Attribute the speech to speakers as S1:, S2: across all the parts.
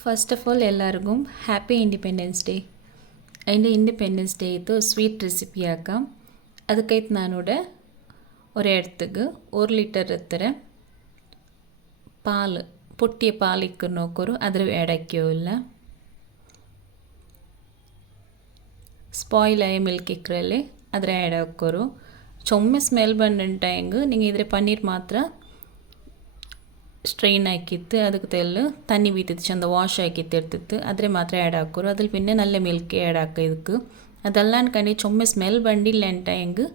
S1: first of all എല്ലാവർക്കും happy independence day അതിൻ്റെ independence ഡേത്ത് sweet recipe ആക്കാം അതുക്കായിട്ട് നാനോട് ഒരിടത്തേക്ക് ഒരു ലിറ്റർ എത്ര പാല് പൊട്ടിയ പാലിക്ക് നോക്കൊരു അതിൽ ഇടയ്ക്കില്ല സ്പോയിലായ മിൽക്ക് ഇക്കറല്ലേ അതിൽ ഇടക്കൊരു ചൊമ്മ സ്മെൽ ബണ്ണുണ്ടായെങ്കിൽ നിങ്ങൾ ഇതിൽ പനീർ മാത്രം സ്ട്രെയിൻ ആക്കിയിട്ട് അതൊക്കെ തെല്ല് തന്നി വീട്ടിൽ ചെന്ന് വാഷ് ആക്കിയിട്ട് എടുത്തിട്ട് അതിരെ മാത്രമേ ആഡ് ആക്കൂ അതിൽ പിന്നെ നല്ല മിൽക്ക് ആഡ് ആക്കുക ഇതുക്ക് അതെല്ലാം കണ്ടി ചുമ്മ സ്മെൽ വണ്ടിയില്ല എന്നിട്ടെങ്കിൽ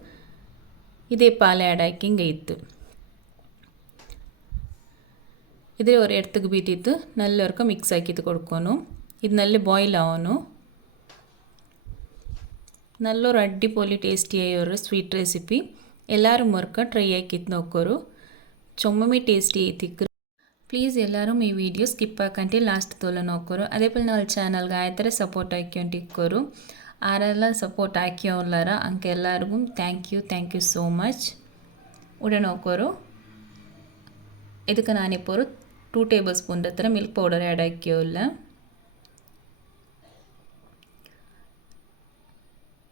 S1: ഇതേ പാൽ ആഡ് ആക്കിയും കയ്ത്ത് ഇതിൽ ഒരു ഇടത്തേക്ക് പീറ്റിയിട്ട് നല്ലവർക്ക് മിക്സ് ആക്കിയിട്ട് കൊടുക്കണു ഇത് നല്ല ബോയിലാവുന്നു നല്ലൊരു അടിപൊളി ടേസ്റ്റി ആയ ഒരു സ്വീറ്റ് റെസിപ്പി എല്ലാവരും ഓർക്ക് ട്രൈ ആക്കി നോക്കൊരു ചുമ്മമേ ടേസ്റ്റി ആയി തിക്ക് പ്ലീസ് എല്ലാവരും ഈ വീഡിയോ സ്കിപ്പാക്കാണ്ടി ലാസ്റ്റ് തോളം നോക്കൂ അതേപോലെ നമ്മൾ ചാനൽ ഗായത്ര സപ്പോർട്ട് ആക്കിക്കൊണ്ടിരിക്കും ആരെല്ലാം സപ്പോർട്ട് ആക്കിയുള്ളാരോ അങ്ങ് എല്ലാവർക്കും thank you thank you so much ഉടൻ നോക്കൂ ഇതൊക്കെ നാനിപ്പോൾ ഒരു ടു ടേബിൾ സ്പൂൻ്റെ അത്ര മിൽക്ക് പൗഡർ ആഡ് ആക്കിയല്ല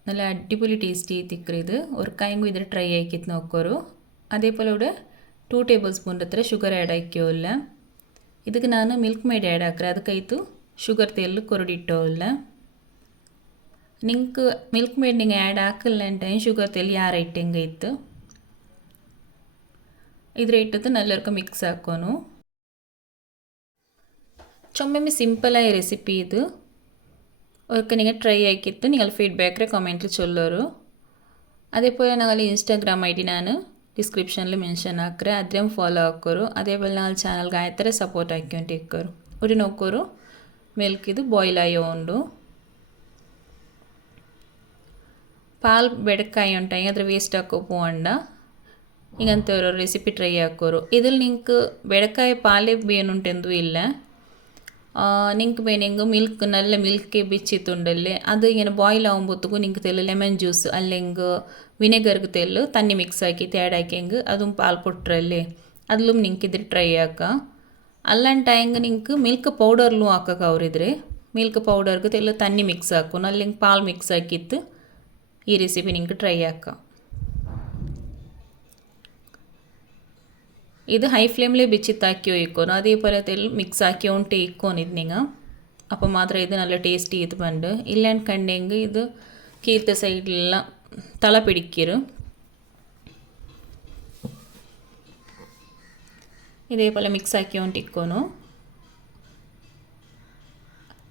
S1: നല്ല അടിപൊളി ടേസ്റ്റ് ചെയ്തിക്കരുത് ഒരു കൈ ഇത് ട്രൈ ആക്കി നോക്കൂ അതേപോലെ ഇവിടെ two table spoon ரத்திர sugar add ஆக்கியோ இல்லை இதுக்கு நான் மில்க் மேட் ஆட் ஆக்குறேன் அதுக்கைத்து சுகர் தேல் குருடிட்டோ இல்லை நீங்கள் மில்க் மேட் நீங்கள் ஆட் ஆக்கலன்ட்டையும் சுகர் தேல் யார் ஐட்டிங்க இத்து இது ரைட்டுக்கு நல்லா மிக்ஸ் ஆக்கணும் சும்மே சிம்பிளாக ரெசிபி இது ஒருக்க நீங்கள் ட்ரை ஆக்கிட்டு நீங்கள் ஃபீட்பேக்கில் கமெண்ட்டில் சொல்லுறோம் அதே போல் நாங்கள் இன்ஸ்டாகிராம் ஐடி நான் ಡಿಸ್ಕ್ರಿಪ್ಷನಲ್ಲಿ ಮೆನ್ಷನ್ ಆಕ್ರೆ ಆ ಥರ ಫಾಲೋ ಆಗೋರು ಅದೇಬೋದ ಚಾನಲ್ಗೆ ಆಯತ್ತರ ಸಪೋರ್ಟ್ ಆಯ್ಕೆ ಒಟ್ಟು ನೋಕ್ಕೋರು ಮಿಲ್ಕ್ ಇದು ಬಾಯ್ಲ್ ಆಯೋ ಆಯೋಂಡು ಪಾಲ್ ಬೆಳಕಾಯುಂಟಿ ಆದ್ರೆ ವೇಸ್ಟ್ ಆಗೋ ಪ ರೆಸಿಪಿ ಟ್ರೈ ಆಕರು ಇಲ್ಲಿ ನಿಂಗೆ ಬೆಳಕಾಯಿ ಪಾಲ್ ಬೇನು ಎಂದೂ ಇಲ್ಲ ನಿಂಗೆ ಬೇರೆ ಮಿಲ್ಕ್ ನಲ್ಲ ಮಿಲ್ಗೆ ಬಿಸ್ತುಂಡೇ ಅದು ಇನ್ನೇ ಬಾಯಿಲ್ ಆಗೂ ತೆಲೆ ಲೆಮನ್ ಜ್ಯೂಸ್ ಅಲ್ಲೆಂಗ್ ವಿನೆಗರ್ಗೆ ತೆಲ್ಲು ತನ್ನಿ ಮಿಕ್ಸ್ ಹಾಕಿ ತೇಡಾಕೆಂಗೆ ಅದು ಪಾಲು ಕೊಟ್ಟರಲ್ಲಿ ಅದ್ಲು ನಿಂಕಿದ್ರೆ ಟ್ರೈ ಹಾಕ ಅಲ್ಲಂಟ ಹೆಂಗೆ ನಿಂಕು ಮಿಲ್ಕ್ ಪೌಡರ್ಲು ಹಾಕಕ್ಕೆ ಅವರಿದ್ರೆ ಮಿಲ್ಕ್ ಪೌಡರ್ಗೆ ತೆಲ್ಲು ತನ್ನಿ ಮಿಕ್ಸ್ ಹಾಕು ಅಲ್ಲಿ ಪಾಲು ಮಿಕ್ಸ್ ಹಾಕಿತ್ತು ಈ ರೆಸಿಪಿ ನಿಂಕು ಟ್ರೈ ಹಾಕ ಇದು ಹೈ ಫ್ಲೇಮ್ಲೆ ಬಿಚ್ಚಿ ತಾಕ್ಯೋ ಇಕ್ಕೋನು ಅದೇ ಪರ ತೆಲ್ಲು ಮಿಕ್ಸ್ ಹಾಕಿ ಉಂಟು ಇಕ್ಕೋನಿದ್ ನಿಂಗ ಅಪ್ಪ ಮಾತ್ರ ಇದು ನಲ್ಲ ಟೇಸ್ಟಿ ಇದು ಬಂಡು ಇಲ್ಲ ಕಂಡೆಂಗೆ ಇದು ಕೀರ್ತ ಸೈಡ್ಲ தலை பிடிக்கிறோம் இதே போல் மிக்ஸ் ஆக்கியும் டிக்கணும்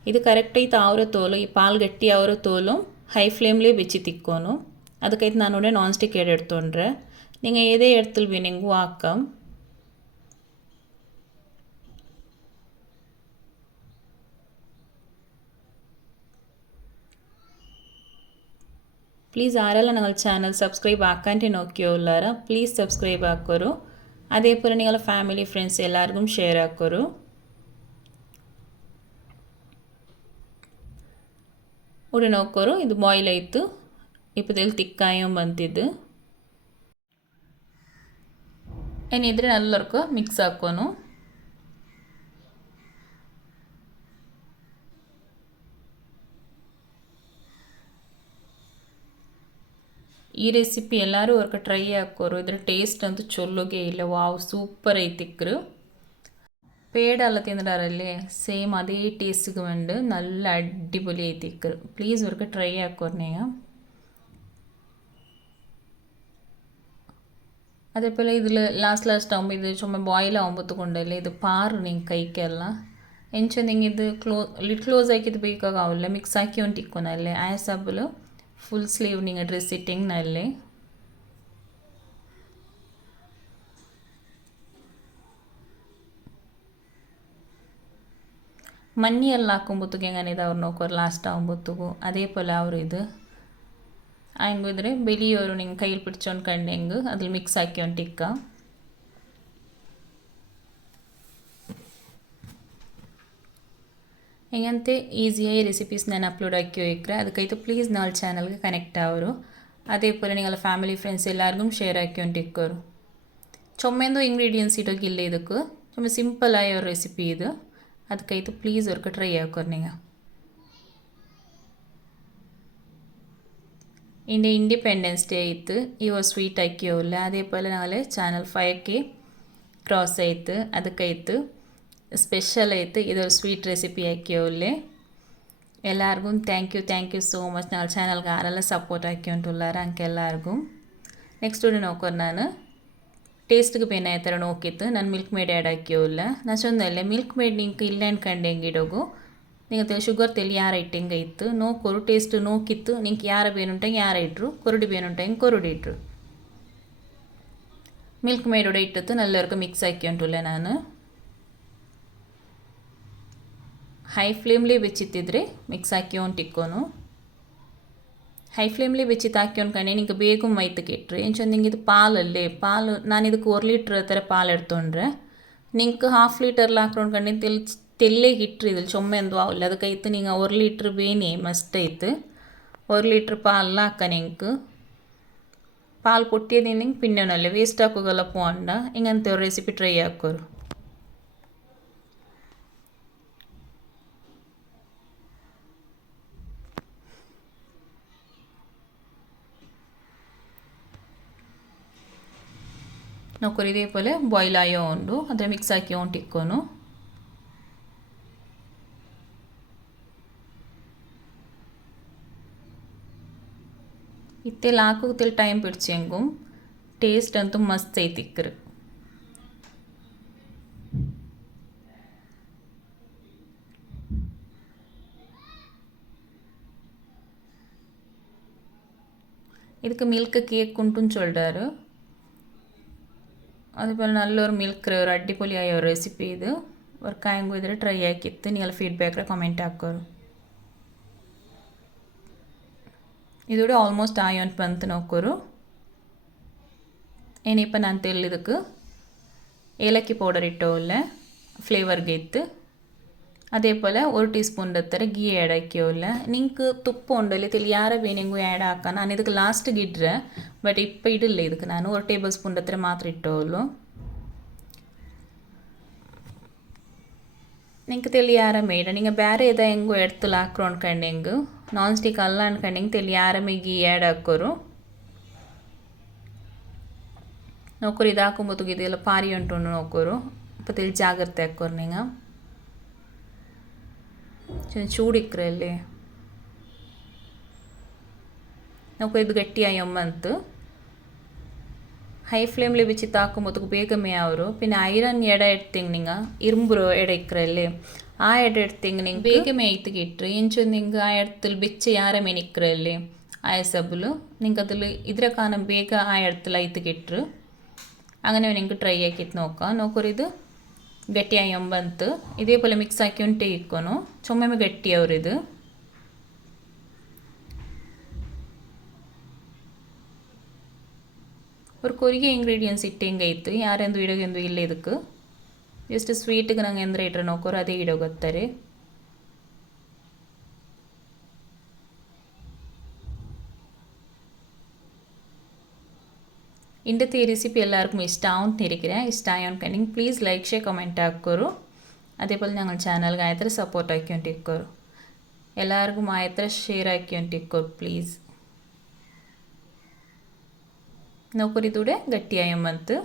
S1: இது கரெக்டாக இது ஆகிற தோலும் பால் கட்டி ஆகிற தோலும் ஹை ஃப்ளேம்லேயே வச்சு திக்கணும் அதுக்கு நான் உடனே நான்ஸ்டிக் எடுத்துன்றேன் நீங்கள் எதே இடத்துல வீணிங்கோ ஆக்கம் പ്ലീസ് ആരെല്ലാം നിങ്ങൾ ചാനൽ സബ്സ്ക്രൈബ് ആക്കാൻ്റെ നോക്കിയോ ഉള്ളാറ പ്ലീസ് സബ്സ്ക്രൈബ് ആക്കൊരു അതേപോലെ നിങ്ങൾ ഫാമിലി ഫ്രണ്ട്സ് എല്ലാവർക്കും ഷെയർ ആക്കൊരു ഉടൻ നോക്കൊരു ഇത് ബോയിലായിത്ത് ഇപ്പോഴത്തെ തിക്കായും വന്നിത് ഇനി ഇതിൽ നല്ലവർക്ക് മിക്സ് ആക്കുന്നു ಈ ರೆಸಿಪಿ ಎಲ್ಲರೂ ಅವ್ರಿಗೆ ಟ್ರೈ ಹಾಕೋರು ಇದ್ರ ಟೇಸ್ಟ್ ಅಂತೂ ಚೊಲ್ಲೋಗೇ ಇಲ್ಲ ವಾವ್ ಸೂಪರ್ ಐತಿಕ್ರು ಪೇಡ ಅಲ್ಲ ತಿಂದ್ರಲ್ಲಿ ಸೇಮ್ ಅದೇ ಟೇಸ್ಟ್ಗೆ ಬಂದು ನಲ್ಲ ಅಡ್ಡಿಬಲಿ ಐತಿಕ್ರು ಪ್ಲೀಸ್ ಅವ್ರಿಗೆ ಟ್ರೈ ಹಾಕೋರ್ನೇ ಅದೇ ಪೇಲೆ ಇದ್ರ ಲಾಸ್ಟ್ ಲಾಸ್ಟ್ ಅವ್ ಇದು ಸೊಮ್ಮೆ ಬಾಯ್ಲ್ ಅವ್ಬತ್ಕೊಂಡಲ್ಲ ಇದು ಪಾರು ನಿಂಗೆ ಕೈಕೆಲ್ಲ ಹೆಂಚ ನಿಂಗೆ ಇದು ಕ್ಲೋ ಲಿಟ್ ಕ್ಲೋಸ್ ಹಾಕಿದ್ದು ಬೇಕಾಗಲ್ಲ ಮಿಕ್ಸ್ ಹಾಕಿ ಒಂದು ಇಕ್ಕೋನಲ್ಲೇ ಆ್ಯಸ್ ಹಬ್ಬಲು ஃபுல் ஸ்லீவ் நீங்கள் ட்ரெஸ் சிட்டிங் நல்லே மண்ணியல் ஆக்கும் புத்துக்கேங்க நீதா ஒரு நோக்கர் லாஸ்ட்டாகும் புத்துக்கும் அதே போல் அவர் இது அங்கே இதில் வெளியே ஒரு நீங்கள் கையில் பிடிச்சோன்னு கண்டேங்கு அதில் மிக்ஸ் ஆக்கியோன் டிக்கா ഇങ്ങനത്തെ ഈസിയായി റെസിപ്പീസ് ഞാൻ അപ്ലോഡ് ആക്കി വയ്ക്കുക അതുക്കായിട്ട് പ്ലീസ് നിങ്ങൾ ചാനലിൽ കണക്ട് ആവരു അതേപോലെ നിങ്ങളുടെ ഫാമിലി ഫ്രണ്ട്സ് എല്ലാവർക്കും ഷെയർ ആക്കി ആക്കിക്കൊണ്ട് ഇരിക്കും ചുമ്മയെന്തോ ഇൻഗ്രീഡിയൻസ് ഇട്ടൊക്കെ ഇല്ല ഇതൊക്കെ ചുമ സിമ്പിളായ ഒരു റെസിപ്പി ഇത് അതുക്കായിട്ട് പ്ലീസ് അവർക്ക് ട്രൈ ആക്കും നിങ്ങൾ എൻ്റെ ഇൻഡിപെൻഡൻസ് ഡേ ആയിട്ട് ഈ ഒരു സ്വീറ്റ് ആക്കിയോ അല്ല അതേപോലെ ഞങ്ങൾ ചാനൽ ഫൈവ് കെ ക്രോസ് ആയിട്ട് അതുക്കായിട്ട് സ്പെഷ്യലായിട്ട് ഇതൊരു സ്വീറ്റ് റെസിപ്പി ആക്കിയോല്ലേ എല്ലാവർക്കും thank you thank you so much ഞങ്ങൾ ചാനലിൽ ആരെല്ലാം സപ്പോർട്ട് ആക്കിയോണ്ടുള്ളത് അങ്ങനെ എല്ലാവർക്കും നെക്സ്റ്റ് ഉടനെ നോക്കുന്നാണ് ടേസ്റ്റ് പിന്നെ എത്ര നോക്കിയിട്ട് ഞാൻ milk made add ആക്കിയോല്ല നശൊന്നുമല്ലേ milk made നിങ്ങൾക്ക് ഇല്ലാണ്ട് കണ്ടെങ്കിൽ ഇടകും നിങ്ങൾക്ക് ഷുഗർ തെളിയാറ ഇട്ടെങ്കിൽ ഇത്ത് നോക്കൊരു ടേസ്റ്റ് നോക്കിത്ത് നിങ്ങൾക്ക് യാറ പേരുണ്ടെങ്കിൽ യാറ ഇട്ടു കുരുടി പേരുണ്ടെങ്കിൽ കുരുടി ഇട്ടു മിൽക്ക് മേഡോടെ ഇട്ടത്ത് നല്ലവർക്ക് മിക്സ് ആക്കിയോണ്ടുള്ള ഞാൻ ಹೈ ಫ್ಲೇಮ್ಲಿ ಬೆಚ್ಚಿತ್ತಿದ್ರಿ ಮಿಕ್ಸ್ ಹಾಕಿ ಟಿಕ್ಕೋನು ಹೈ ಫ್ಲೇಮ್ಲಿ ಬೆಚ್ಚಿತ್ತು ಹಾಕಿ ಕಣೆ ನಿಂಗೆ ಬೇಗ ಮೈತಕ್ಕೆ ಇಟ್ಟರೆ ಇಂಚ ನಿಂಗೆ ಇದು ಪಾಲಲ್ಲಿ ಪಾಲು ನಾನು ಇದಕ್ಕೆ ಒರ್ ಲೀಟ್ರ್ ಥರ ಪಾಲು ಇಡ್ತ್ರೆ ನಿಂಕ್ ಹಾಫ್ ಲೀಟರ್ಲಿ ಹಾಕೊಂಡು ಒನ್ಕಂಡು ತೆಲ್ ತೆಲ್ಲೇಗಿಟ್ಟರೆ ಇದ್ರಲ್ಲಿ ಚೊಮ್ಮೆಂದು ಅದಕ್ಕೆ ಇತ್ತು ನೀವು ಒರ್ ಲೀಟ್ರ್ ಬೇನಿ ಮಸ್ಟ್ ಐತೆ ಒರ್ ಲೀಟ್ರ್ ಪಾಲ್ ಹಾಕು ಪಾಲು ನಿಂಗೆ ಪಿಂಡೋಣಲ್ಲೇ ವೇಸ್ಟ್ ಹಾಕೋಗಲ್ಲ ಪೋ ಅಂಡ ರೆಸಿಪಿ ಟ್ರೈ ಹಾಕೋರು நோக்கர் இதே போல் பாயில் ஆகியோ உண்டு அது மிக்ஸ் ஆக்கியோ டிக்கோனு இத்தே லாக்குத்தில் டைம் பிடிச்சியங்கும் டேஸ்ட் அந்து மஸ்தை திக்கிறு இதுக்கு மில்க்கு கேக்குண்டும் சொல்டாரு അതുപോലെ നല്ലൊരു മിൽക്ക് ഒരു അടിപൊളിയായ ഒരു റെസിപ്പി ഇത് ഒരു കായംകു ഇതിൽ ട്രൈ ആക്കി എത്തി നിങ്ങൾ ഫീഡ്ബാക്കിൽ കമൻറ്റ് ആക്കുക ഇതോടെ ഓൾമോസ്റ്റ് ആയോൺ പെന്ത് നോക്കൊരു ഇനിയിപ്പോൾ ഞാൻ തെല്ലിതക്ക് ഏലക്കി പൗഡർ ഇട്ടോ അല്ലേ ഫ്ലേവർ കേത്ത് അതേപോലെ ഒരു ടീസ്പൂൺ ഇത്ര ഗീ ആഡ് ആക്കിയോല്ല നിങ്ങൾക്ക് തുപ്പ് ഉണ്ടോ അല്ലെങ്കിൽ തെളിയാറ് വേണമെങ്കിൽ ആഡ് ആക്കാം ഞാൻ ഇത് ലാസ്റ്റ് ഇട്ര ബട്ട് ഇപ്പം ഇടില്ല ഇത് ഞാൻ ഒരു ടേബിൾ സ്പൂൺ ഇത്ര മാത്രം ഇട്ടുള്ളൂ നിങ്ങൾക്ക് തെളിയാറം വേണം നിങ്ങൾ വേറെ ഏതെങ്കിലും എടുത്തു ആക്കണം കണ്ടെങ്കിൽ നോൺ സ്റ്റിക്ക് അല്ല കണ്ടെങ്കിൽ തെളിയാറമേ ഗീ ആഡ് ആക്കൊരു നോക്കൊരു ഇതാക്കുമ്പോഴത്തേക്ക് ഇതിൽ പാരി ഉണ്ടോ നോക്കൊരു അപ്പോൾ തെളി ജാഗ്രത ആക്കൊരു നിങ്ങൾ ചൂടിക്കറല്ലേ നമുക്ക് ഇത് ഗട്ടിയായി ഒമ്മത്ത് ഹൈ ഫ്ലെയിം ലഭിച്ച് താക്കുമ്പോൾ ഉപയോഗമേ ആവും പിന്നെ ഐറൺ ഇട എടുത്തെങ്കിൽ നിങ്ങൾ ഇരുമ്പുരോ ഇട ഇക്കറല്ലേ ആ ഇട എടുത്തെങ്കിൽ നിങ്ങൾ ഉപയോഗമേ ആയിത്ത് കിട്ടും എഞ്ചോ നിങ്ങൾ ആ ഇടത്തിൽ വെച്ച് യാരം എനിക്കറല്ലേ ആയ സബില് നിങ്ങൾക്ക് അതിൽ ഇതിരെ കാണാൻ വേഗം ആ ഇടത്തിൽ ആയിത്ത് കിട്ടും അങ്ങനെ നിങ്ങൾക്ക് ട്രൈ ആക്കിയിട്ട് നോക്കാം നോക്കൊരു ഇത് ಗಟ್ಟಿ ಆಗಿ ಎಂಬಂತು ಮಿಕ್ಸ್ ಹಾಕಿ ಹೊಂಟೇ ಇಕ್ಕೊ ಚೊಮ್ಮೆಮೆ ಗಟ್ಟಿ ಅವ್ರ ಇದು ಅವ್ರು ಕೊರಿಗೆ ಇಂಗ್ರೀಡಿಯೆಂಟ್ಸ್ ಇಟ್ಟು ಹಿಂಗೆ ಇತ್ತು ಯಾರೆಂದು ಇಡೋಗೆಂದು ಇಲ್ಲ ಇದಕ್ಕೆ ಜಸ್ಟ್ ಸ್ವೀಟ್ಗೆ ನಂಗೆ ಎಂದ್ರೆ ಇಟ್ರೆ ನೋಕೋರು ಅದೇ ಇಡೋಗತ್ತಾರೆ ರೆಸಿಪಿ ಎಲ್ಲಾರ್ಕು ಇಷ್ಟ ಆಗುರಿ ಇಷ್ಟ ಆಯೋನ್ ಕಂಡಿ ಪ್ಲೀಸ್ ಲೈಕ್ ಶೇ ಕಮೆಂಟ್ ಆಕರು ಅದೇಪ ಚಾನಲ್ಗೆ ಆಯತ್ರೆ ಸಪೋರ್ಟ್ ಆಗಿ ಶೇರ್ ಎಲ್ಲರ್ಗತ್ರ ಷೇರೋಟು ಪ್ಲೀಸ್ ನೋಕರಿ ಇದು ಗಟ್ಟಿ ಆಯೋತ್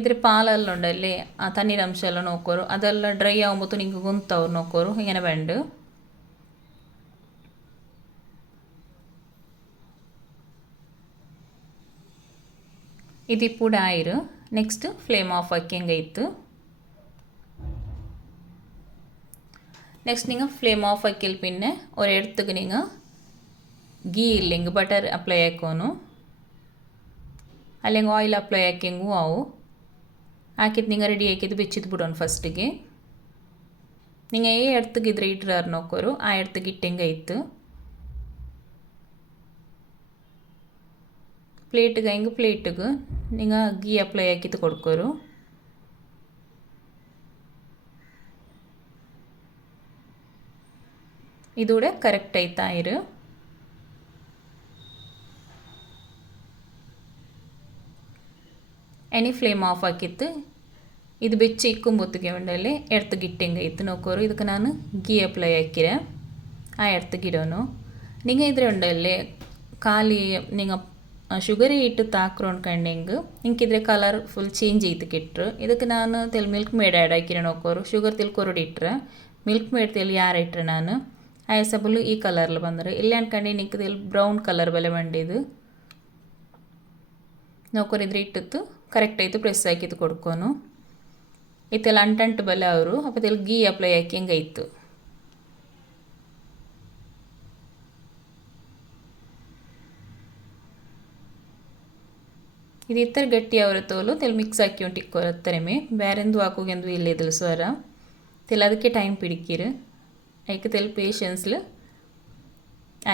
S1: ಇದ್ರೆ ಪಾಲೇ ಆ ತಣ್ಣರಂಶ ನೋಕೋರು ಅದೆಲ್ಲ ಡ್ರೈ ಆಗುವುದು ಗುಂಪು ನೋಕ್ಕೋರು ಇನ್ನೇ ವೇ ಇದು ಈ ನೆಕ್ಸ್ಟ್ ಫ್ಲೇಮ್ ಆಫ್ ಹಾಕಿಂಗ್ ಆಯಿತು ನೆಕ್ಸ್ಟ್ ನೀವು ಫ್ಲೇಮ್ ಆಫ್ ಆಗಿಯಲ್ಲಿ ಪಿನ್ನೆ ಒಡತಕ್ಕೆ ನೀವು ಗೀ ಇಲ್ಲ ಬಟರ್ ಅಪ್ಲೈ ಹಾಕೋನು ಅಲ್ಲ ಆಯಿಲ್ ಅಪ್ಲೈ ಹಾಕಿಂಗು ಆವು ಹಾಕಿದ ನೀವು ರೆಡಿ ಹಾಕಿದ ವೆಚ್ಚಿದ್ಬಿಡೋಣ ಫಸ್ಟಿಗೆ ನೀವು ಏ ಇಡತ್ ಇದ್ರ ಇಟ್ರು ನೋಕ್ಕೋರು ಆ ಇಡತಕ್ಕೆ ಇಟ್ಟೆಂಗೆ ಐತೆ ಪ್ಲೇಟ್ಗೆ ಹಿಂಗೆ ಪ್ಲೇಟ್ಗೆ നിങ്ങൾ ഗീ അപ്ലൈ ആക്കിയിട്ട് കൊടുക്കൊരു ഇതൂടെ കറക്റ്റ് ആയിത്തായിരു എനി ഫ്ലെയിം ഓഫ് ആക്കിത്ത് ഇത് വെച്ച് ഇക്കും പൊത്തുക വേണ്ടല്ലേ എടുത്ത് കിട്ടിയെങ്കിൽ ഇത് നോക്കൊരു ഇതൊക്കെ ഞാൻ ഗീ അപ്ലൈ ആക്കിയേ ആ എടുത്ത് കിടന്നു നിങ്ങൾ ഇതിലുണ്ടല്ലേ കാലി നിങ്ങൾ ಶುಗರಿ ಇಟ್ಟು ಹಾಕರು ಅನ್ಕಂಡು ಹಿಂಗೆ ಇಂಕಿದ್ರೆ ಕಲರ್ ಫುಲ್ ಚೇಂಜ್ ಐತೆ ಕೆಟ್ಟರು ಇದಕ್ಕೆ ನಾನು ತೆಲ್ ಮಿಲ್ಕ್ ಮೇಡ್ ಆ್ಯಡ್ ಹಾಕಿರ ನೋಕೋರು ಶುಗರ್ ತಿಳ್ಕೊರಡಿಟ್ರೆ ಮಿಲ್ಕ್ ಮೇಡ್ ತಿಳಿಲಿ ಯಾರು ಇಟ್ಟರೆ ನಾನು ಆಯ್ಸಬಲ್ಲು ಈ ಕಲರ್ಲಿ ಬಂದರೆ ಇಲ್ಲೇ ಅನ್ಕಂಡು ನಿಂಕ್ ಬ್ರೌನ್ ಕಲರ್ ಬಲೆ ಬಂಡಿದ್ದು ನೋಕೋರು ಇದ್ರೆ ಇಟ್ಟಿತ್ತು ಕರೆಕ್ಟ್ ಆಯ್ತು ಪ್ರೆಸ್ ಹಾಕಿದ್ದು ಕೊಡ್ಕೊನು ಇತ್ತೆಲ್ಲ ಅಂಟಂಟು ಬಲ ಅವರು ಅಪ್ಪ ಎಲ್ಲಿ ಗೀ ಅಪ್ಲೈ ಹಾಕಿ ಇತ್ತು இது இத்தர் கட்டி ஆகிறத்தோலும் தெல் மிக்ஸ் ஆக்கியும் டிக்கோ அத்தனைமே வேற எந்த வாக்குகெந்து இல்லை இதில் சார் தெல் அதுக்கே டைம் பிடிக்கிறு ஐக்கு தெல் பேஷன்ஸில்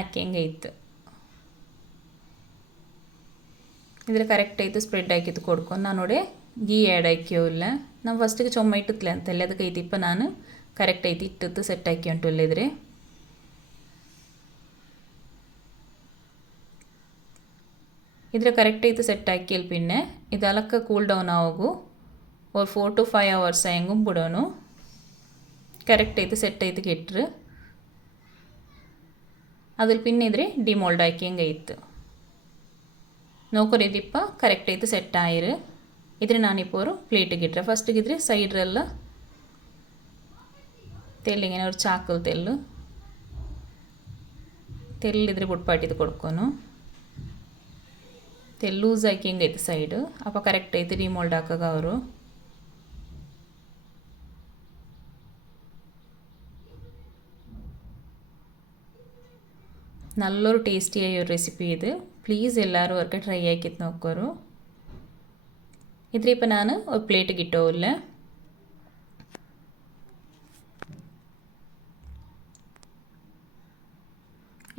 S1: ஆக்கேங்க இத்து இதில் கரெக்டாக இது ஸ்ப்ரெட் ஆக்கிது கொடுக்கும் நானோட கீ ஆட் ஆக்கியோ இல்லை நான் ஃபஸ்ட்டுக்கு சும்மா இட்டுல தெரியாத கைத்து இப்போ நான் கரெக்டாக இது இட்டு செட் ஆக்கியோன்ட்டு ಇದ್ರೆ ಕರೆಕ್ಟ್ ಐತೆ ಸೆಟ್ ಹಾಕಿಯಲ್ಲಿ ಪಿನ್ನೆ ಇದಲಕ್ಕೆ ಕೂಲ್ ಡೌನ್ ಆಗು ಒ ಫೋರ್ ಟು ಫೈವ್ ಅವರ್ಸ್ ಹೇಗೂ ಬಿಡೋನು ಕರೆಕ್ಟ್ ಐತೆ ಸೆಟ್ ಐತೆ ಕೆಟ್ಟರು ಅದ್ರ ಇದ್ರೆ ಡಿಮೋಲ್ಡ್ ಹಾಕಿ ಇತ್ತು ನೋಕೋರಿ ಇದೀಪ ಕರೆಕ್ಟ್ ಐತೆ ಸೆಟ್ ಆಯ್ರು ಇದ್ರೆ ನಾನಿಪ್ಪರು ಪ್ಲೇಟ್ ಕೆಟ್ಟರೆ ಇದ್ರೆ ಸೈಡ್ರೆಲ್ಲ ತೆಲ್ಲಿಂಗೇನೆ ಚಾಕಲ್ ತೆಲ್ಲು ತೆಲ್ಲಿದ್ರೆ ಬುಟ್ಪಾಟಿದು ಕೊಡ್ಕೊನು ലൂസ് ആക്കിയെങ്കിൽ ഇത് സൈഡ് അപ്പോൾ കറക്റ്റ് ആയിട്ട് റീമോൾഡ് മോൾഡാക്കുക ഒരു നല്ലൊരു ടേസ്റ്റി ആയി ഒരു റെസിപ്പി ഇത് പ്ലീസ് എല്ലാവരും ഒക്കെ ട്രൈ ആക്കി നോക്കൊരു ഇത്രയും ഞാൻ ഒരു പ്ലേറ്റ് കിട്ടുമല്ലേ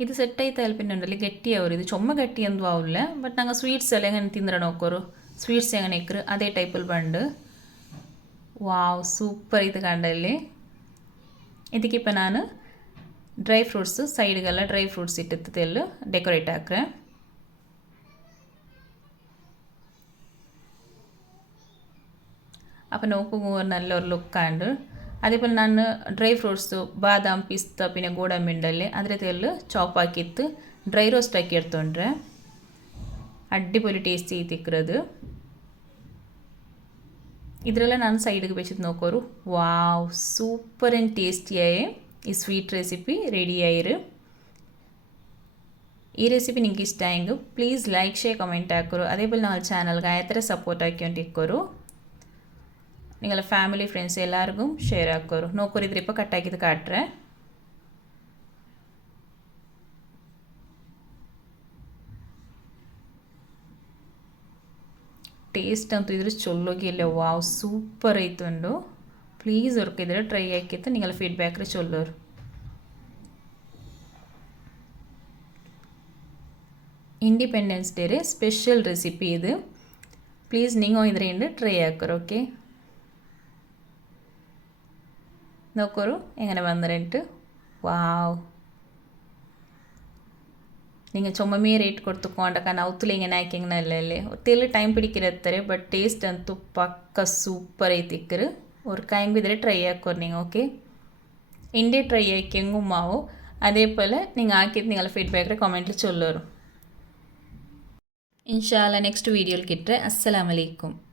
S1: இது செட்டை தயல்பின்னு கெட்டியாக வரும் இது சும்மா கெட்டி எந்த ஆகல பட் நாங்கள் ஸ்வீட்ஸ் எல்லாம் திந்திர நோக்கரு ஸ்வீட்ஸ் எங்கே நிற்கிற அதே டைப்பில் பண்டு வாவ் சூப்பர் இது கண்டல்லே இதுக்கு இப்போ நான் ட்ரை ஃப்ரூட்ஸு சைடுகளில் ட்ரை ஃப்ரூட்ஸ் இட்டு தெல் டெக்கரேட் ஆக்குறேன் அப்போ நோக்கும் ஒரு நல்ல ஒரு லுக் ஆண்டு അതേപോലെ നാ ഡ്രൈ ഫ്രൂട്ട്സ് ബാദാം പിസ്ത പിന്നെ ഗോഡമ്പി ഉണ്ടല്ലേ അതിലേക്കെല്ലാം ചോപ്പാക്കിത്ത് ഡ്രൈ റോസ്റ്റ് ആക്കി എടുത്തോണ്ടേ അടിപൊളി ടേസ്റ്റ് ചെയ്തിക്കുന്നത് ഇതിലെല്ലാം നാ സൈഡിലേക്ക് വെച്ചിട്ട് നോക്കൂ വാവ് സൂപ്പർ ആൻഡ് ആയി ഈ സ്വീറ്റ് റെസിപ്പി റെഡി ആയിര് ഈ റെസിപ്പി നിങ്ങൾക്ക് ഇഷ്ടമായെങ്കിൽ പ്ലീസ് ലൈക്ക് ഷെയർ കമൻറ്റ് ആക്കൂ അതേപോലെ നമ്മൾ ചാനൽ ഗായത്ര സപ്പോർട്ട് ആക്കിക്കൊണ്ടിരിക്കും நீங்கள ஃபேமிலி ஃப்ரெண்ட்ஸ் எல்லாருக்கும் ஷேர் ஆக்கோரும் நோக்கூர் இது இப்போ கட் ஆக்கிது காட்டுறேன் டேஸ்ட் அந்த இதில் சொல்லுகி இல்லை வா சூப்பர் ஐத்து உண்டு ப்ளீஸ் ஒரு இதில் ட்ரை ஆக்கிட்டு நீங்கள் ஃபீட்பேக்கில் சொல்லுர் இண்டிபெண்டன்ஸ் டேரு ஸ்பெஷல் ரெசிபி இது ப்ளீஸ் நீங்கள் இதில் ட்ரை ஆக்குற ஓகே നോക്കൂ എങ്ങനെ വന്നിട്ട് വാവ് நீங்கள் சும்மே ரேட் கொடுத்து கொண்டக்கா நவுத்தில் இங்கே நினைக்கிங்கன்னா இல்லை இல்லை ஒரு தெளி டைம் பிடிக்கிறத்தர் பட் டேஸ்ட் வந்து பக்க சூப்பரை திக்கிற ஒரு கயங்கு இதில் ட்ரை ஆக்கோர் நீங்கள் ஓகே இண்டே ட்ரை ஆக்கிங்கும் மாவோ அதே போல் நீங்கள் ஆக்கிட்டு நீங்கள் ஃபீட்பேக்கில் கமெண்ட்டில் சொல்லுவோம் இன்ஷால்லா நெக்ஸ்ட் வீடியோவில் கிட்ட